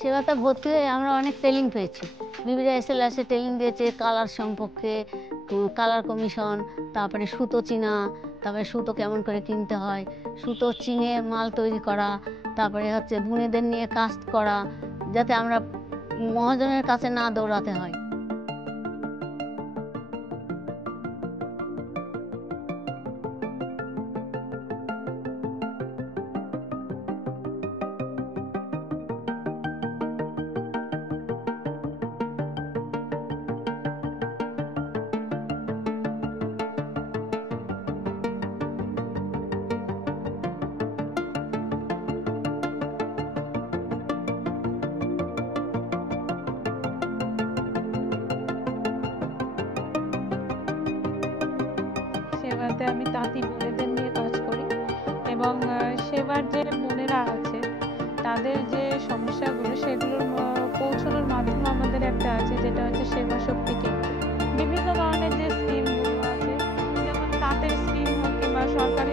সেবাতে ভর্তি হয়ে আমরা অনেক ট্রেনিং পেয়েছি। বিভিন্ন এসএলআরসি ট্রেনিং দিয়েছে কালার সম্পর্কে, কালার কমিশন, তারপরে সুতো চিনা, তারপরে সুতো কেমন করে কিনতে হয়, সুতো চিনে মাল তৈরি করা, তারপরে হচ্ছে বুনেদের নিয়ে কাজ করা, যাতে আমরা মহাজনের কাছে না দৌড়াতে হয়। সেবাতে আমি তাঁতি বোনেদের নিয়ে কাজ করি এবং সেবার যে বোনেরা আছে তাদের যে সমস্যাগুলো সেগুলোর পৌঁছানোর মাধ্যম আমাদের একটা আছে, যেটা হচ্ছে সেবা শক্তি কেন্দ্র। বিভিন্ন ধরনের যে স্কিমগুলো আছে, যেমন তাঁতের স্কিম হোক কিংবা সরকারি